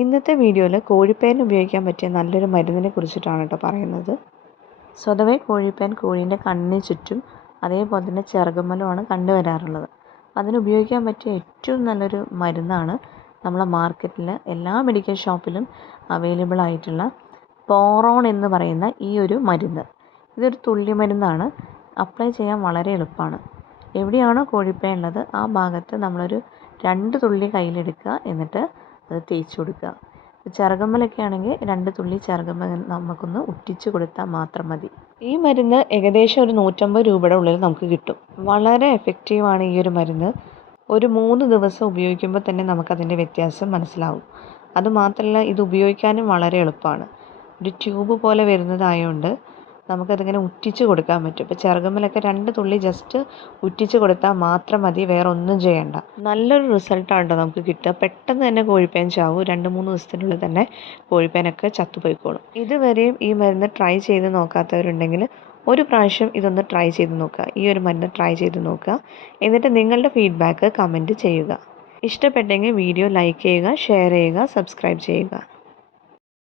ഇന്നത്തെ വീഡിയോയിൽ കോഴിപ്പേൻ ഉപയോഗിക്കാൻ പറ്റിയ നല്ലൊരു മരുന്നിനെ കുറിച്ചിട്ടാണ് കേട്ടോ പറയുന്നത്. സ്വതവേ കോഴിപ്പേൻ കോഴീൻ്റെ കണ്ണിന് ചുറ്റും അതേപോലെ തന്നെ ചിറകുമ്മലുമാണ് കണ്ടുവരാറുള്ളത്. അതിന് ഉപയോഗിക്കാൻ പറ്റിയ ഏറ്റവും നല്ലൊരു മരുന്നാണ് നമ്മളെ മാർക്കറ്റിൽ എല്ലാ മെഡിക്കൽ ഷോപ്പിലും അവൈലബിൾ ആയിട്ടുള്ള പോറോൺ എന്ന് പറയുന്ന ഈ ഒരു മരുന്ന്. ഇതൊരു തുള്ളി മരുന്നാണ്. അപ്ലൈ ചെയ്യാൻ വളരെ എളുപ്പമാണ്. എവിടെയാണോ കോഴിപ്പേൻ ഉള്ളത് ആ ഭാഗത്ത് നമ്മളൊരു 2 തുള്ളി കയ്യിലെടുക്കുക, എന്നിട്ട് അത് തേച്ച് കൊടുക്കുക. ചിറകുമ്മലൊക്കെ ആണെങ്കിൽ 2 തുള്ളി ചിറകുമ്മൽ നമുക്കൊന്ന് ഉറ്റിച്ച് കൊടുത്താൽ മാത്രം മതി. ഈ മരുന്ന് ഏകദേശം ഒരു 150 രൂപയുടെ ഉള്ളിൽ നമുക്ക് കിട്ടും. വളരെ എഫക്റ്റീവാണ് ഈ ഒരു മരുന്ന്. ഒരു 3 ദിവസം ഉപയോഗിക്കുമ്പോൾ തന്നെ നമുക്കതിൻ്റെ വ്യത്യാസം മനസ്സിലാവും. അതുമാത്രമല്ല, ഇത് ഉപയോഗിക്കാനും വളരെ എളുപ്പമാണ്. ഒരു ട്യൂബ് പോലെ വരുന്നതായതുകൊണ്ട് നമുക്കതിങ്ങനെ ഉറ്റിച്ച് കൊടുക്കാൻ പറ്റും. ഇപ്പോൾ ചിറകുമ്മലൊക്കെ 2 തുള്ളി ജസ്റ്റ് ഉറ്റിച്ച് കൊടുത്താൽ മാത്രം മതി, വേറെ ഒന്നും ചെയ്യണ്ട. നല്ലൊരു റിസൾട്ടാണ് കേട്ടോ നമുക്ക് കിട്ടുക. പെട്ടെന്ന് തന്നെ കോഴിപ്പേൻ ചാവും. 2-3 ദിവസത്തിനുള്ളിൽ തന്നെ കോഴിപ്പേനൊക്കെ ചത്തുപോയിക്കോളും. ഇതുവരെയും ഈ മരുന്ന് ട്രൈ ചെയ്ത് നോക്കാത്തവരുണ്ടെങ്കിൽ ഒരു പ്രാവശ്യം ഇതൊന്ന് ട്രൈ ചെയ്ത് നോക്കുക. ഈ ഒരു മരുന്ന് ട്രൈ ചെയ്ത് നോക്കുക. എന്നിട്ട് നിങ്ങളുടെ ഫീഡ്ബാക്ക് കമൻറ്റ് ചെയ്യുക. ഇഷ്ടപ്പെട്ടെങ്കിൽ വീഡിയോ ലൈക്ക് ചെയ്യുക, ഷെയർ ചെയ്യുക, സബ്സ്ക്രൈബ് ചെയ്യുക.